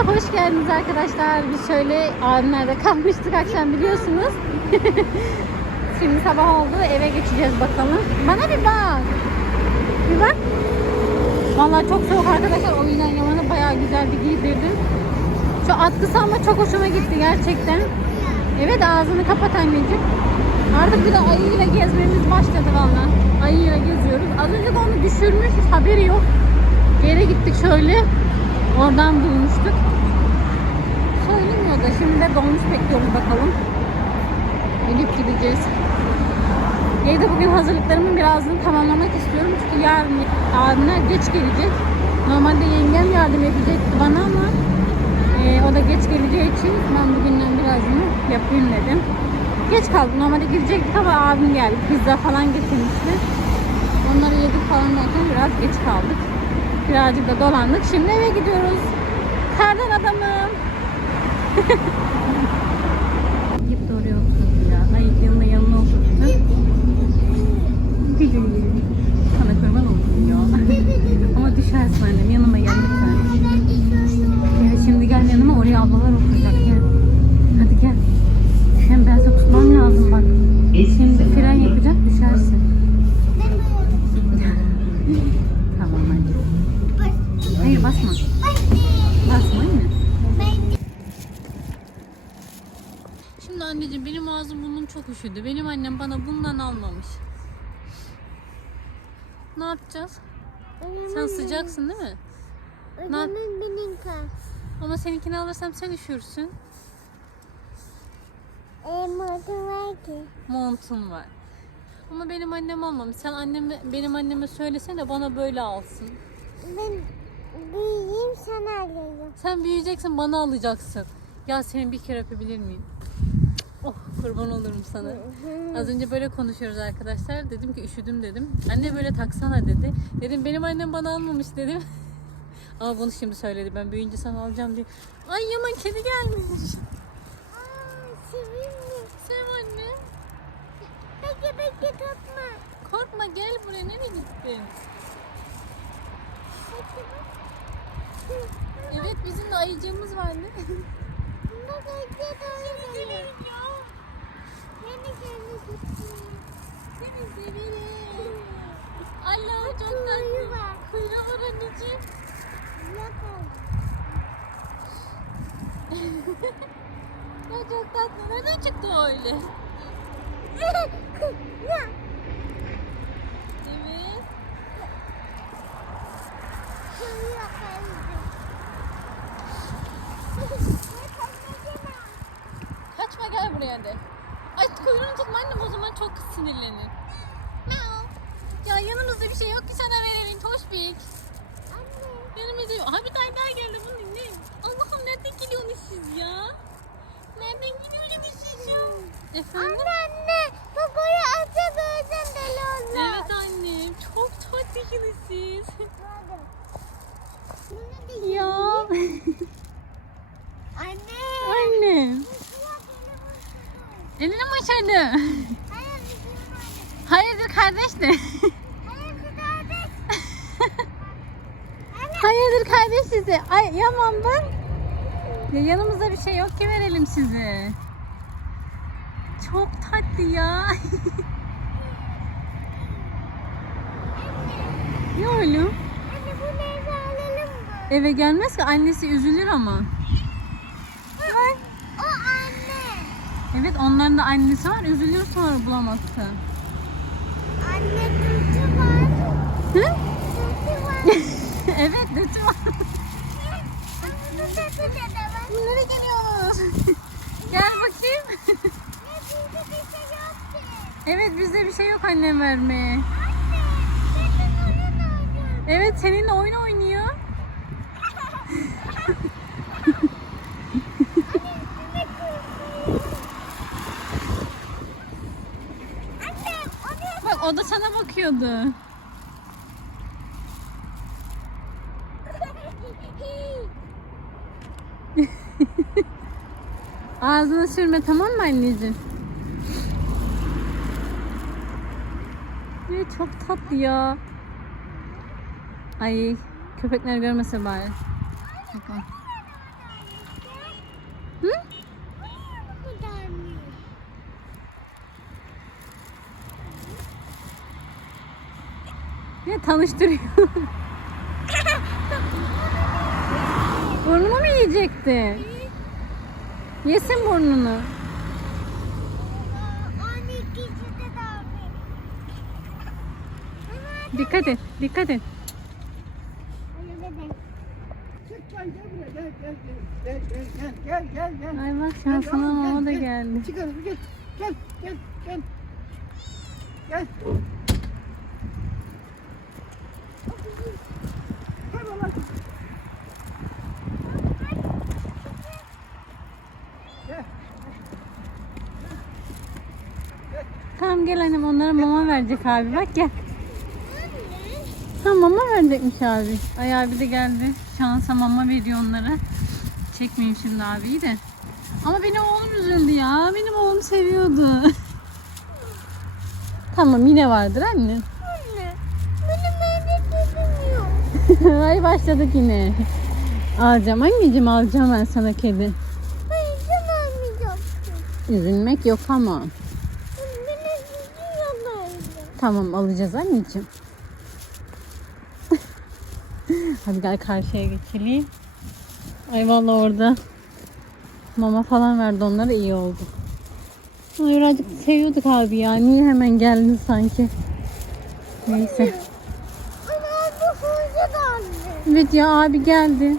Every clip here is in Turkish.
Kanalımıza hoş geldiniz arkadaşlar. Biz şöyle abimlerde kalmıştık akşam biliyorsunuz. Şimdi sabah oldu eve geçeceğiz bakalım. Bana bir bak. Bir bak. Vallahi çok soğuk arkadaşlar. O yüzden Yaman'ı bayağı güzel bir giydirdim. Şu atkısı ama çok hoşuma gitti gerçekten. Evet ağzını kapat anneciğim. Artık bir de ayıyla gezmemiz başladı valla. Ayıyla geziyoruz. Az önce de onu düşürmüş. Hiç haberi yok. Yere gittik şöyle. Oradan bulmuştuk. Söylemiyor da şimdi de dolmuş bekliyoruz bakalım. Elif gideceğiz. Evde bugün hazırlıklarımı birazını tamamlamak istiyorum. Çünkü yarın abimler geç gelecek. Normalde yengem yardım edecekti bana ama e, o da geç geleceği için ben bugünden birazını yapayım dedim. Geç kaldım. Normalde gidecektik ama abim geldi. Pizza falan getirmişti. Onları yedik falan derken biraz geç kaldık. Birazcık da dolandık. Şimdi eve gidiyoruz. Kardan adamım. Git de oraya oturdu ya. Ay yanına yanına oturdu. Gülüm. Sana kurban olsun ya. Ama düşersin annem. Yanıma gel lütfen. Evet şimdi gel yanıma. Oraya ablalar oturacak. Gel. Hadi gel. Hem ben seni tutmam lazım bak. Şimdi fren yapacak düşersin. Tamam hadi. Hayır basma. Basma yine. Şimdi anneciğim benim üşüdü. Benim annem bana bundan almamış. Ne yapacağız? Sen sıcaksın değil mi? Ne yap-. Ama seninkini alırsam sen üşürsün. E modu var ki. Montun var. Ama benim annem almamış. Sen anneme, benim anneme söylesene bana böyle alsın. Ben büyüyeyim sana alayım. Sen büyüyeceksin bana alacaksın. Ya seni bir kere öpebilir miyim? Kurban olurum sana. Az önce böyle konuşuyoruz arkadaşlar. Dedim ki üşüdüm dedim. Anne böyle taksana dedi. Dedim benim annem bana almamış dedim. Ama bunu şimdi söyledi. Ben büyüyünce sana alacağım diye. Ay Yaman kedi gelmiş. Sev anne. Peki peki tutma. Korkma gel buraya. Nereye gittin? Evet bizim de ayıcığımız vardı. Bak peki doğru. Kendi Allah çok tatlı. Kuyruğu var anneciğim. Ya çok tatlı. Nereden çıktı o öyle? Evet. Kaçma gel buraya de. Kuyruğunu tutma annem o zaman çok sinirlenir. Miau. Ya yanımızda bir şey yok ki sana verelim Toşbik. Anne. Yanımızda yok. Ha bir tane daha geldi bunu dinleyin. Allah'ım nereden geliyorsunuz siz ya? Nereden geliyorsunuz siz ya? Efendim? Anne anne. Oraya atsa böyle deli olur. Evet annem. Çok tatlısınız siz. Ya. Anne. Annem. Anne. Hayırdır kardeş de. Hayır bir kardeş. Hayırdır kardeş size. Ay yaman bak. Ya yanımızda bir şey yok ki verelim size. Çok tatlı ya. ne oğlum? Anne bunu eve alalım mı? Eve gelmez ki annesi üzülür ama. Bak. O anne. Evet onların da annesi var. Üzülür sonra bulamazsa. Anne tutu var. Hı? Tutu var. evet götü var. Bunlara geliyoruz. Gel bakayım. Şey evet bizde bir şey yok annem vermeye. Anne. Benim oyun. Evet seninle oyun oynuyor. Anne onu Bak o da sana bakıyordu. Ağzına sürme tamam mı anneciğim? Ne çok tatlı ya. Ay köpekler görmese bari. Bak, tanıştırıyor. Burnumu mu yiyecekti? Yesin burnunu. Dikkat et, dikkat et. Ay bak şansına mama da geldi. Çıkarım gel. Gel gel gel. Gel. Verecek abi bak gel. Ha mama verecekmiş abi. Ay abi de geldi. Şansa mama veriyor onlara. Çekmeyeyim şimdi abiyi de. Ama benim oğlum üzüldü ya. Benim oğlum seviyordu. tamam yine vardır anne. Anne. Benim evde kedim yok. Ay başladık yine. Alacağım anneciğim alacağım ben sana kedi. Hayır sen almayacaksın. Üzülmek yok ama. Tamam alacağız anneciğim. Hadi gel karşıya geçelim. Ay vallahi orada mama falan verdi onlara iyi oldu. Ay birazcık seviyorduk abi ya. Niye hemen geldin sanki? Neyse. Evet ya abi geldi.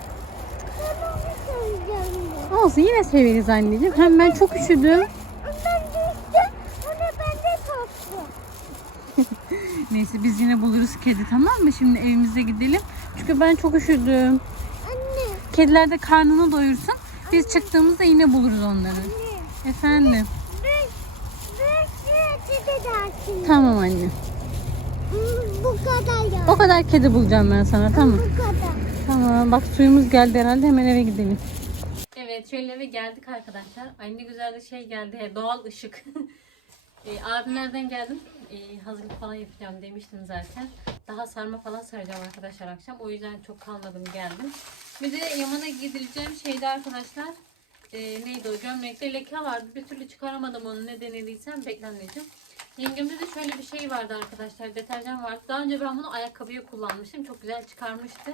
Olsun yine severiz anneciğim. Hem ben çok üşüdüm. Ben de işte onu ben de taktım. Neyse biz yine buluruz kedi tamam mı? Şimdi evimize gidelim. Çünkü ben çok üşüdüm. Anne. Kediler de karnını doyursun. Biz çıktığımızda yine buluruz onları. Anne. Efendim. Ben, ben dersin. Tamam anne. Bu kadar ya. O kadar kedi bulacağım ben sana tamam. Bu kadar. Tamam bak suyumuz geldi herhalde hemen eve gidelim. Evet şöyle eve geldik arkadaşlar. Ay ne güzel de şey geldi he, doğal ışık. e, abimlerden geldim. E, hazırlık falan yapacağım demiştim zaten. Daha sarma falan saracağım arkadaşlar akşam. O yüzden çok kalmadım geldim. Bir de Yaman'a gidileceğim şeyde arkadaşlar. E, neydi o gömlekte leke vardı. Bir türlü çıkaramadım onu ne denediysem beklenmeyeceğim. Yengemde de şöyle bir şey vardı arkadaşlar. Deterjan vardı. Daha önce ben bunu ayakkabıya kullanmıştım. Çok güzel çıkarmıştı.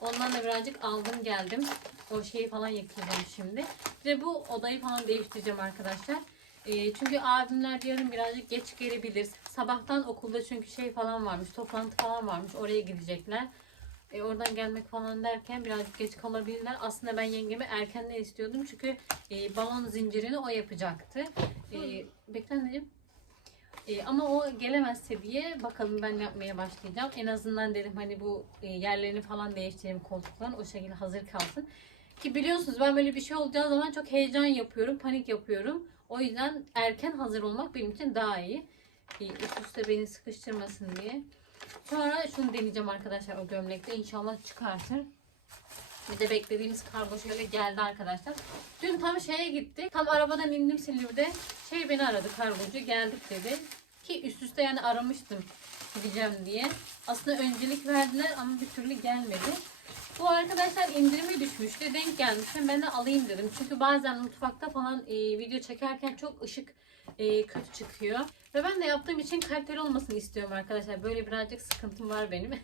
Ondan da birazcık aldım geldim. O şeyi falan yıkayacağım şimdi. Ve bu odayı falan değiştireceğim arkadaşlar. Ee, çünkü abimler yarın birazcık geç gelebilir. Sabahtan okulda çünkü şey falan varmış. Toplantı falan varmış. Oraya gidecekler. E, oradan gelmek falan derken birazcık geç kalabilirler. Aslında ben yengemi erkenden istiyordum. Çünkü e, balon zincirini o yapacaktı. E, bekle anneciğim. E, ama o gelemezse diye bakalım ben yapmaya başlayacağım. En azından dedim hani bu e, yerlerini falan değiştireyim koltukların o şekilde hazır kalsın. Ki biliyorsunuz ben böyle bir şey olacağı zaman çok heyecan yapıyorum, panik yapıyorum. O yüzden erken hazır olmak benim için daha iyi. Üst üste beni sıkıştırmasın diye. Sonra şunu deneyeceğim arkadaşlar o gömlekte. İnşallah çıkartır. Bir de beklediğimiz kargo şöyle geldi arkadaşlar. Dün tam şeye gittik. Tam arabadan indim Silivri'de. Şey beni aradı kargocu. Geldik dedi. Ki üst üste yani aramıştım gideceğim diye. Aslında öncelik verdiler ama bir türlü gelmedi. Bu arkadaşlar indirime düşmüştü. Denk gelmişti. Ben de alayım dedim. Çünkü bazen mutfakta falan e, video çekerken çok ışık e, kötü çıkıyor. Ve ben de yaptığım için kaliteli olmasını istiyorum arkadaşlar. Böyle birazcık sıkıntım var benim.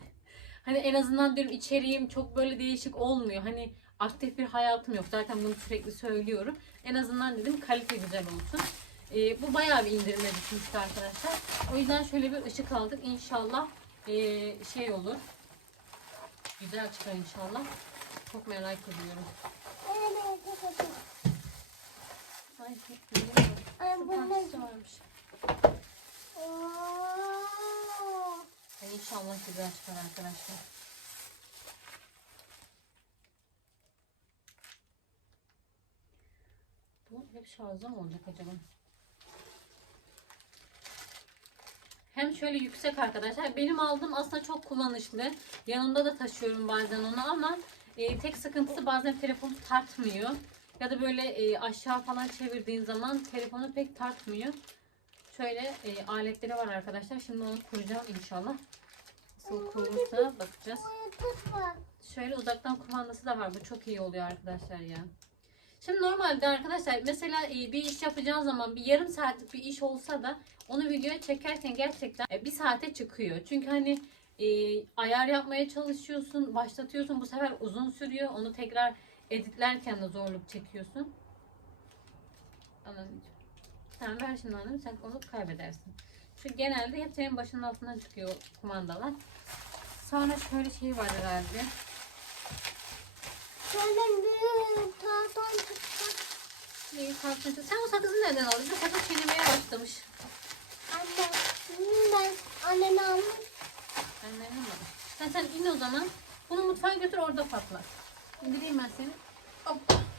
hani en azından diyorum içeriğim çok böyle değişik olmuyor. Hani aktif bir hayatım yok. Zaten bunu sürekli söylüyorum. En azından dedim kalite güzel olsun. Ee, bu bayağı bir indirime düşmüştü arkadaşlar. O yüzden şöyle bir ışık aldık. İnşallah ee, şey olur. Güzel çıkar inşallah. Çok merak ediyorum. Ay çok güzel. Ay, bu ne? Partisi varmış. Ay, İnşallah güzel çıkar arkadaşlar. Bu hep şarjda mı olacak acaba? Hem şöyle yüksek arkadaşlar. Benim aldığım aslında çok kullanışlı. Yanımda da taşıyorum bazen onu ama e, tek sıkıntısı bazen telefonu tartmıyor. Ya da böyle e, aşağı falan çevirdiğin zaman telefonu pek tartmıyor. Şöyle e, aletleri var arkadaşlar. Şimdi onu kuracağım inşallah. Nasıl kurulursa bakacağız. Şöyle uzaktan kumandası da var. Bu çok iyi oluyor arkadaşlar ya. Şimdi normalde arkadaşlar mesela e, bir iş yapacağın zaman bir yarım saatlik bir iş olsa da onu videoya çekerken gerçekten e, bir saate çıkıyor. Çünkü hani e, ayar yapmaya çalışıyorsun, başlatıyorsun. Bu sefer uzun sürüyor. Onu tekrar editlerken de zorluk çekiyorsun. Anlamayacağım. Sen ver şimdi annem sen onu kaybedersin. Şu genelde hep senin başının altından çıkıyor kumandalar. Sonra şöyle şey var herhalde. Şöyle bir tahtan çıkacak. Sen o sakızı nereden aldın? Sakız çiğnemeye başlamış. Anne. Ben annemi almış. Memnun oldum. Sen sen in o zaman. Bunu mutfağa götür orada patlat. İndireyim ben seni. Hop.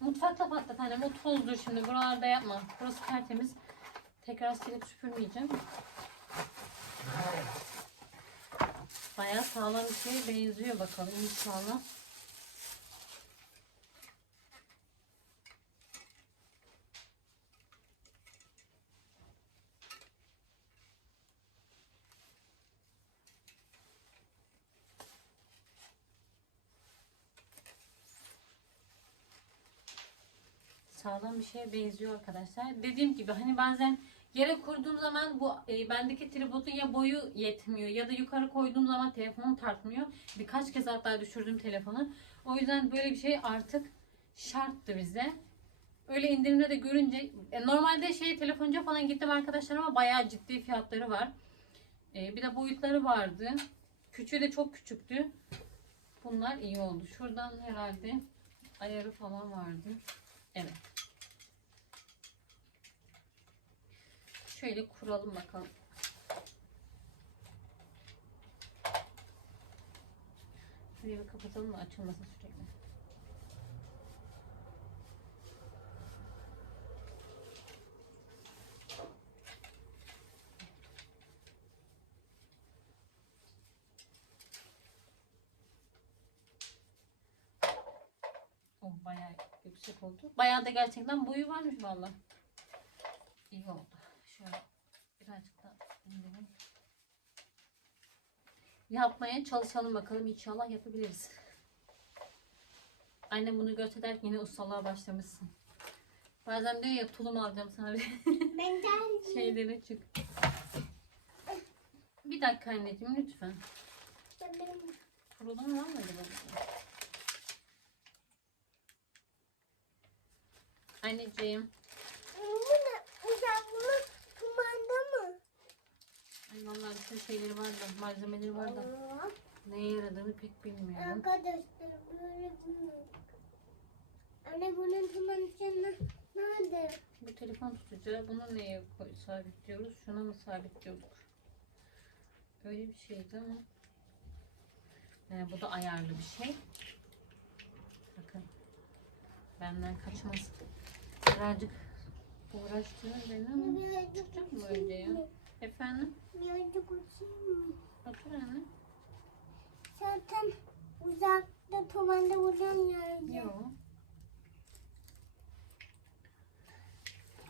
Mutfakta patlat annem. O tozdur şimdi. Buralarda yapma. Burası tertemiz. Tekrar silip süpürmeyeceğim. Bayağı sağlam bir şeye benziyor bakalım inşallah. Sağlam bir şeye benziyor arkadaşlar. Dediğim gibi hani bazen yere kurduğum zaman bu e, bendeki tripodun ya boyu yetmiyor ya da yukarı koyduğum zaman telefonum tartmıyor. Birkaç kez hatta düşürdüm telefonu. O yüzden böyle bir şey artık şarttı bize. Öyle indirimde de görünce e, normalde şey telefonca falan gittim arkadaşlar ama bayağı ciddi fiyatları var. E, bir de boyutları vardı. Küçüğü de çok küçüktü. Bunlar iyi oldu. Şuradan herhalde ayarı falan vardı. Evet. Şöyle kuralım bakalım. Şurayı kapatalım da açılmasın sürekli. O bayağı yüksek oldu. Bayağı da gerçekten boyu varmış valla. İyi oldu. Şöyle birazcık da indirelim. Yapmaya çalışalım bakalım. İnşallah yapabiliriz. Annem bunu göstererek yine ustalığa başlamışsın. Bazen diyor ya tulum alacağım sana Ben de şeylere çık. Bir dakika anneciğim lütfen. Kurulum var mı acaba? Anneciğim. Bu ne? Uzaklama kumanda mı? Ay sürü şeyleri var da, malzemeleri var da. Aa, Neye yaradığını pek bilmiyorum. Arkadaşlar böyle. Anne bunun kumandasyonu nerede? Bu telefon tutucu. Bunu neye koy, sabitliyoruz? Şuna mı sabitliyorduk? Öyle bir şeydi ama. Ee, bu da ayarlı bir şey. Bakın. Benden kaçmaz. Birazcık uğraştınız beni ama. Çıkacak mı öyle ya? Efendim? Birazcık uçayım mı? Otur anne. Zaten uzakta kumanda buradan yerde. Yok.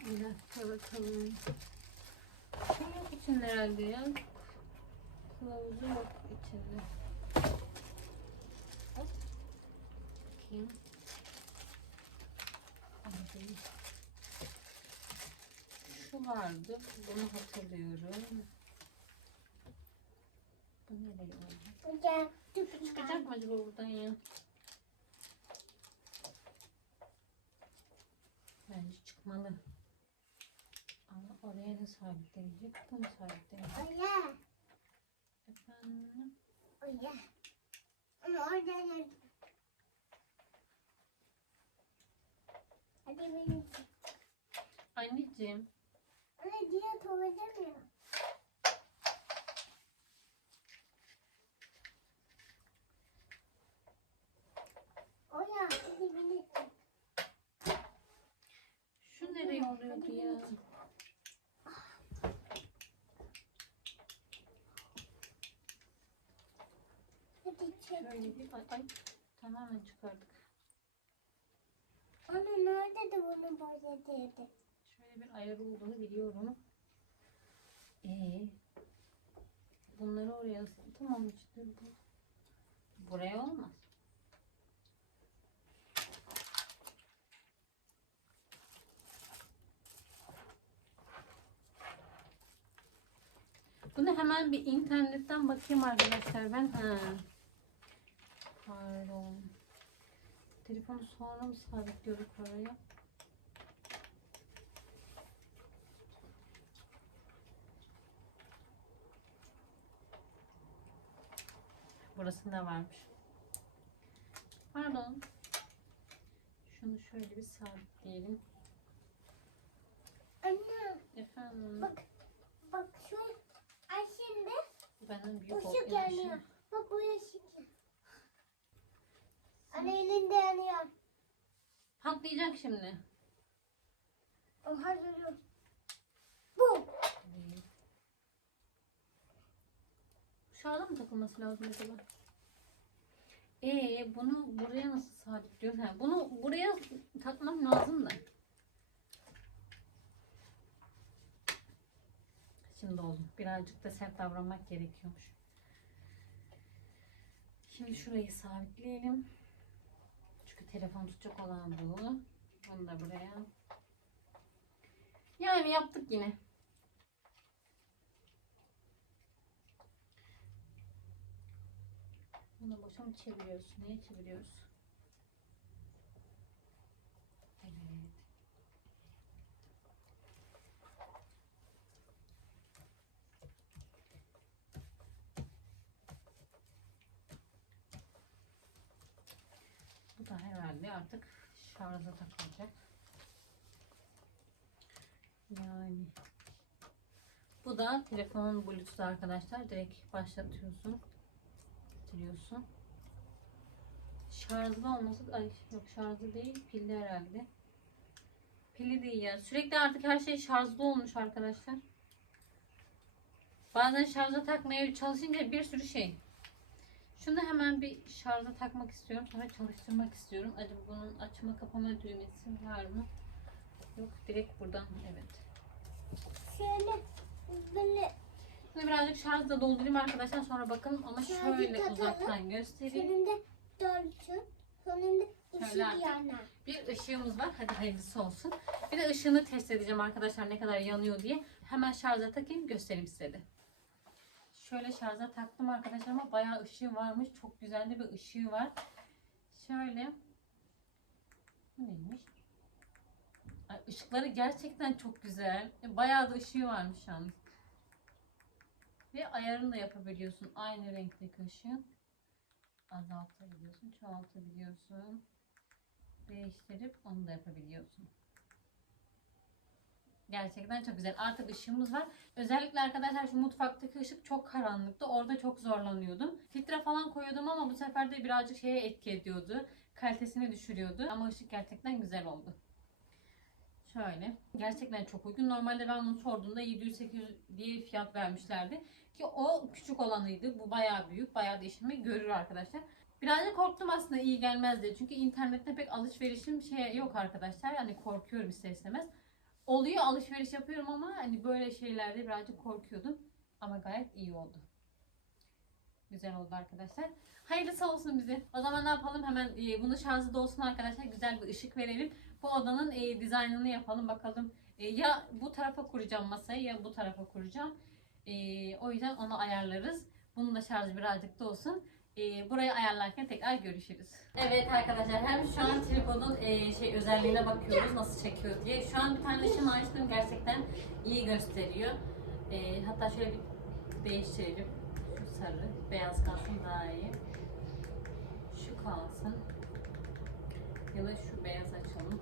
Bir dakika bakalım. Şey yok içinde herhalde ya. Kılavuzu yok içinde. Hop. Bakayım. Ay, Şu vardı. Bunu hatırlıyorum. Bu nereye oldu? Çıkacak mı acaba buradan ya? Bence çıkmalı. Ama oraya da sabitleyecek. Bunu sabitleyecek. Oya. Efendim? Oya. Ama orada? Hadi benim. Anneciğim. Anne diye tuvalete mi? Oya. Hadi beni. Şu nereye oluyordu ya? Hadi çek. Şöyle bir ay, ay tamamen çıkardık. Anne nerede de bunu böyle dedi? Bir ayar olduğunu biliyorum. Ee, bunları oraya tamam işte bu. Buraya olmaz. Bunu hemen bir internetten bakayım arkadaşlar ben. Ha. Pardon. Telefonu sonra mı sabitliyorduk oraya? Burasında varmış. Pardon. Şunu şöyle bir sabitleyelim. Anne Efendim. bak bak şu ay şimdi Benden büyük olduğu yanıyor. Bak bu ışık. Anne elinde yanıyor. Patlayacak şimdi. O hazır. Bu. Şurada mı takılması lazım acaba? Ee, bunu buraya nasıl sabitliyorum? Ha, bunu buraya takmam lazım da. Şimdi oldu. Birazcık da sert davranmak gerekiyormuş. Şimdi şurayı sabitleyelim. Çünkü telefon tutacak olan bu. Bunu da buraya. Yani yaptık yine. Bunu boşa mı çeviriyoruz? Neye çeviriyoruz? Evet. Bu da herhalde artık şarja takılacak. Yani bu da telefonun bluetooth arkadaşlar. Direkt başlatıyorsun getiriyorsun. Şarjlı olması ay yok şarjlı değil pilli herhalde. Pilli değil ya. Sürekli artık her şey şarjlı olmuş arkadaşlar. Bazen şarja takmaya çalışınca bir sürü şey. Şunu hemen bir şarja takmak istiyorum. Sonra çalıştırmak istiyorum. Acaba bunun açma kapama düğmesi var mı? Yok direkt buradan evet. Şöyle böyle Şimdi birazcık şarjla doldurayım arkadaşlar sonra bakalım ama şöyle uzaktan göstereyim. sonunda dolsun. Sonunda ışık Şöyle artık. yanar. Bir ışığımız var. Hadi hayırlısı olsun. Bir de ışığını test edeceğim arkadaşlar ne kadar yanıyor diye. Hemen şarja takayım göstereyim size de. Şöyle şarja taktım arkadaşlar ama bayağı ışığı varmış. Çok güzel de bir ışığı var. Şöyle. Bu neymiş? Ay, ışıkları gerçekten çok güzel. Bayağı da ışığı varmış yalnız. Ve ayarını da yapabiliyorsun. Aynı renkteki ışığın. Azaltabiliyorsun, çoğaltabiliyorsun değiştirip onu da yapabiliyorsun. Gerçekten çok güzel. Artık ışığımız var. Özellikle arkadaşlar şu mutfaktaki ışık çok karanlıktı. Orada çok zorlanıyordum. Filtre falan koyuyordum ama bu sefer de birazcık şeye etki ediyordu. Kalitesini düşürüyordu. Ama ışık gerçekten güzel oldu. Şöyle. Gerçekten çok uygun. Normalde ben bunu sorduğumda 700-800 diye fiyat vermişlerdi. Ki o küçük olanıydı. Bu bayağı büyük. Bayağı değişimi görür arkadaşlar. Birazcık korktum aslında iyi gelmez diye. Çünkü internette pek alışverişim şey yok arkadaşlar. Yani korkuyorum ister istemez. Oluyor alışveriş yapıyorum ama hani böyle şeylerde birazcık korkuyordum. Ama gayet iyi oldu. Güzel oldu arkadaşlar. Hayırlısı olsun bize. O zaman ne yapalım? Hemen e, bunu şarjı da olsun arkadaşlar. Güzel bir ışık verelim. Bu odanın e, dizaynını yapalım bakalım. E, ya bu tarafa kuracağım masayı ya bu tarafa kuracağım. E, o yüzden onu ayarlarız. Bunun da şarjı birazcık da olsun. E, burayı ayarlarken tekrar görüşürüz. Evet arkadaşlar hem şu an tripodun e, şey özelliğine bakıyoruz nasıl çekiyor diye. Şu an bir tane ışığını açtım gerçekten iyi gösteriyor. E, hatta şöyle bir değiştirelim. Şu sarı, beyaz kalsın daha iyi. Şu kalsın. Ya da şu beyaz açalım.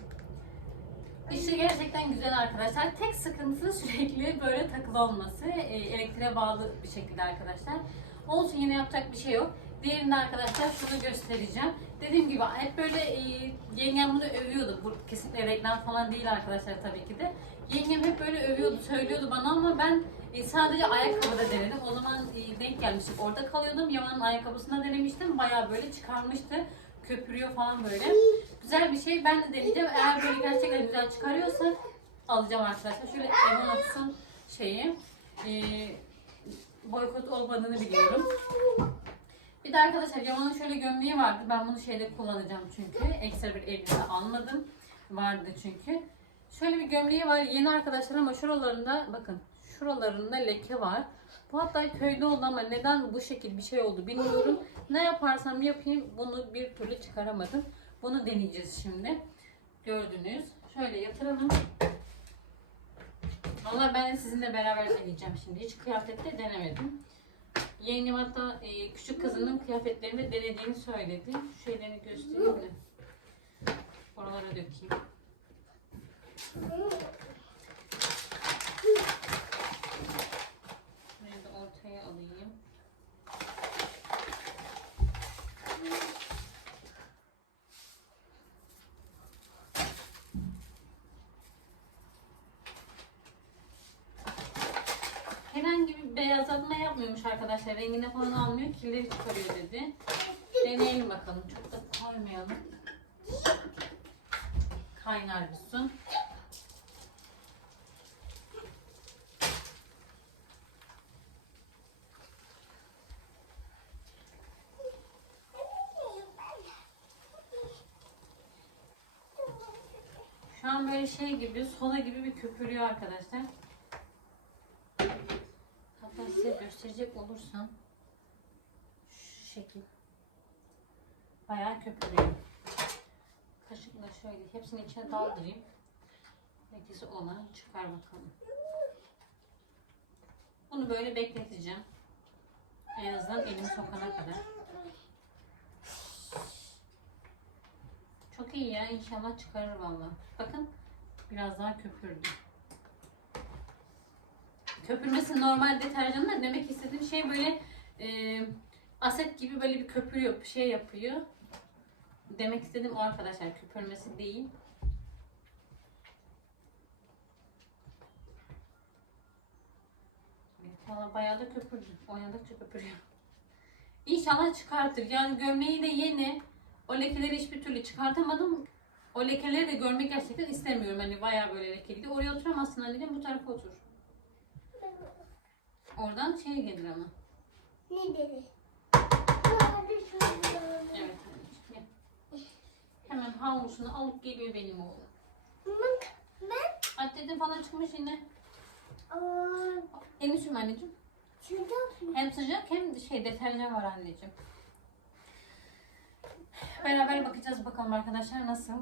Işığı gerçekten güzel arkadaşlar. Tek sıkıntısı sürekli böyle takılı olması. E, elektriğe bağlı bir şekilde arkadaşlar. Olsun yine yapacak bir şey yok. Diğerinde arkadaşlar şunu göstereceğim. Dediğim gibi hep böyle e, yengem bunu övüyordu. Bu kesinlikle reklam falan değil arkadaşlar tabii ki de. Yengem hep böyle övüyordu, söylüyordu bana ama ben e, sadece ayakkabıda denedim. O zaman e, denk gelmiştik. Orada kalıyordum. Yaman'ın ayakkabısında denemiştim. Bayağı böyle çıkarmıştı. Köpürüyor falan böyle. Güzel bir şey. Ben de deneyeceğim. Eğer böyle gerçekten güzel çıkarıyorsa alacağım arkadaşlar. Şöyle Evan atsın şeyi. E, boykot olmadığını biliyorum. Bir de arkadaşlar Yaman'ın şöyle gömleği vardı. Ben bunu şeyde kullanacağım çünkü. Ekstra bir elbise almadım. Vardı çünkü. Şöyle bir gömleği var yeni arkadaşlar ama şuralarında bakın şuralarında leke var. Bu hatta köyde oldu ama neden bu şekil bir şey oldu bilmiyorum. Ne yaparsam yapayım bunu bir türlü çıkaramadım. Bunu deneyeceğiz şimdi. Gördünüz. Şöyle yatıralım. Valla ben sizinle beraber deneyeceğim şimdi. Hiç kıyafette denemedim. Yeğenim hatta e, küçük kızının kıyafetlerini denediğini söyledi. Şu şeylerini göstereyim de. Oralara dökeyim. Şurayı da ortaya alayım. Herhangi bir yapmıyormuş arkadaşlar. Rengine falan almıyor. Kirleri çıkarıyor dedi. Deneyelim bakalım. Çok da koymayalım. Kaynar bir su. Şu an böyle şey gibi, soda gibi bir köpürüyor arkadaşlar. Hatta size gösterecek olursam şu şekil. Bayağı köpürüyor. Kaşıkla şöyle hepsini içine daldırayım. Lekesi olan çıkar bakalım. Bunu böyle bekleteceğim. En azından elimi sokana kadar. Çok iyi ya inşallah çıkarır vallahi. Bakın biraz daha köpürdü. Köpürmesi normal deterjanlar demek istediğim şey böyle e, aset gibi böyle bir köpürüyor, bir şey yapıyor. Demek istediğim o arkadaşlar köpürmesi değil. Valla bayağı da köpürdü. Oynadıkça köpürüyor. İnşallah çıkartır. Yani gömleği de yeni. O lekeleri hiçbir türlü çıkartamadım. O lekeleri de görmek gerçekten istemiyorum. Hani bayağı böyle lekeliydi. Oraya oturamazsın anneciğim bu tarafa otur. Oradan şey gelir ama. Ne dedi? Evet anneciğim. gel. Hemen havlusunu alıp geliyor benim oğlum. Bak ben Atletin falan çıkmış yine. aa, Elini sürme anneciğim. şurada Hem sıcak hem şey deterjan var anneciğim. Beraber bakacağız bakalım arkadaşlar nasıl.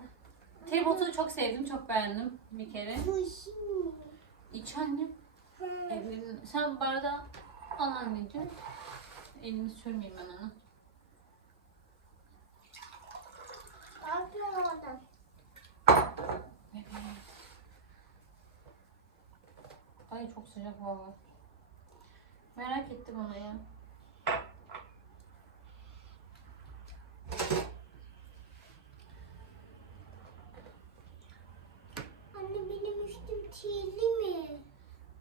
Tripodu çok sevdim, çok beğendim bir kere. kuşum. İç annem. Ellerini, sen bardağı al anneciğim. Elini sürmeyeyim ben ona. Oradan. Bebeğim. Ay çok sıcak valla. Merak ettim onu ya. Anne benim üstüm kirli mi?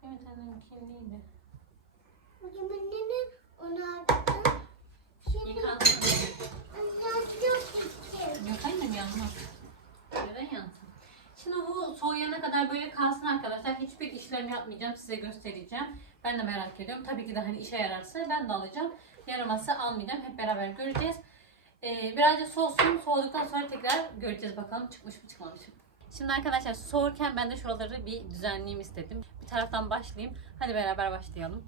Evet annem kirliydi. O zaman neden onu attın? Şimdi Yıkansın. ondan yok gitti. Yok annem yanmaz. Neden yansın? Şimdi bu soğuyana kadar böyle kalsın arkadaşlar. İşlem yapmayacağım. Size göstereceğim. Ben de merak ediyorum. Tabii ki de hani işe yararsa ben de alacağım. Yaramazsa almayacağım. Hep beraber göreceğiz. Ee, birazcık soğusun. Soğuduktan sonra tekrar göreceğiz bakalım çıkmış mı çıkmamış mı. Şimdi arkadaşlar soğurken ben de şuraları bir düzenleyeyim istedim. Bir taraftan başlayayım. Hadi beraber başlayalım.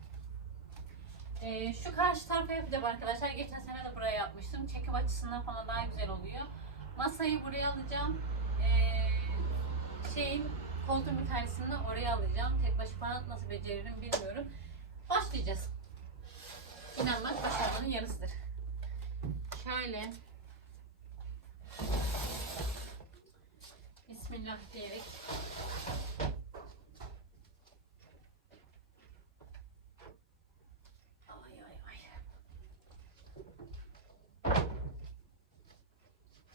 Ee, şu karşı tarafa yapacağım arkadaşlar. Geçen sene de buraya yapmıştım. Çekim açısından falan daha güzel oluyor. Masayı buraya alacağım. Ee, şeyin koltuğun bir tanesini oraya alacağım. Başıma nasıl beceririm bilmiyorum. Başlayacağız. İnanmak başarmanın yarısıdır. Şöyle. Bismillah diyerek. Ay ay ay.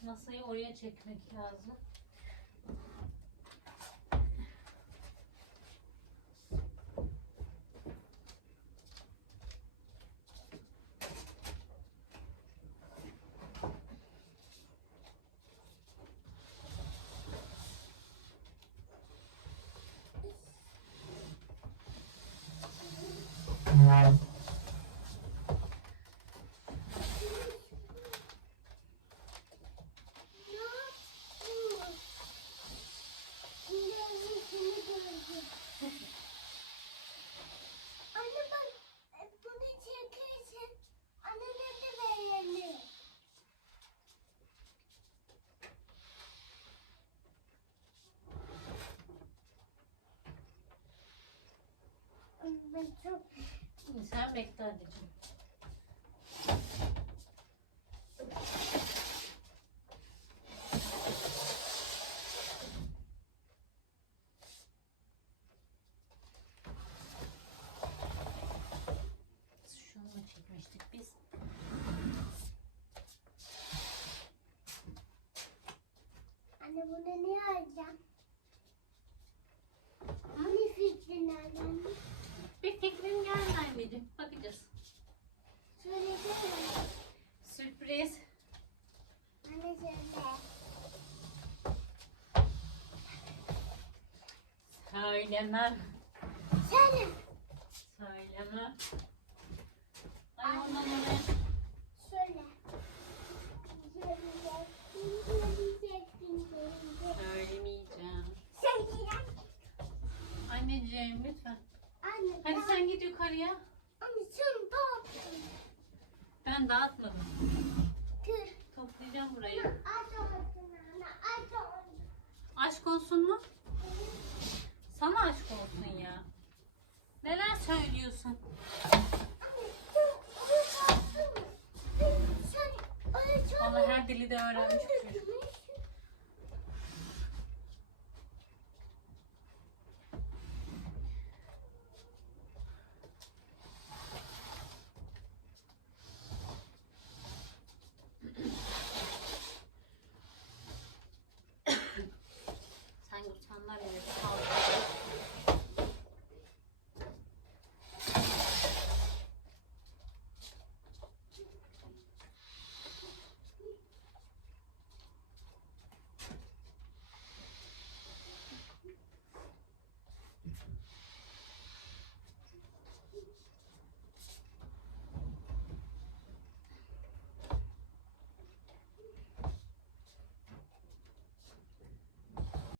Masayı oraya çekmek lazım. Ben çok Sen bekle anneciğim. Şunu mu çekmiştik biz? Anne bunu ne alacağım? Hani fikrin nereden? Bir fikrim geldi anneciğim. Bakacağız. Söylesene. Sürpriz. Anne söyle. Söylemem. Söyle. Söylemem. Ay ondan oraya. Söyle. Söylemeyeceğim. Söyleyeceğim. Anneciğim lütfen. Anne, Hadi ben- sen git yukarıya. Anne sen dağıttın. Ben dağıtmadım. Toplayacağım burayı. Aşk olsun mu? Sana aşk olsun ya. Neler söylüyorsun? Vallahi her dili de öğrenmiş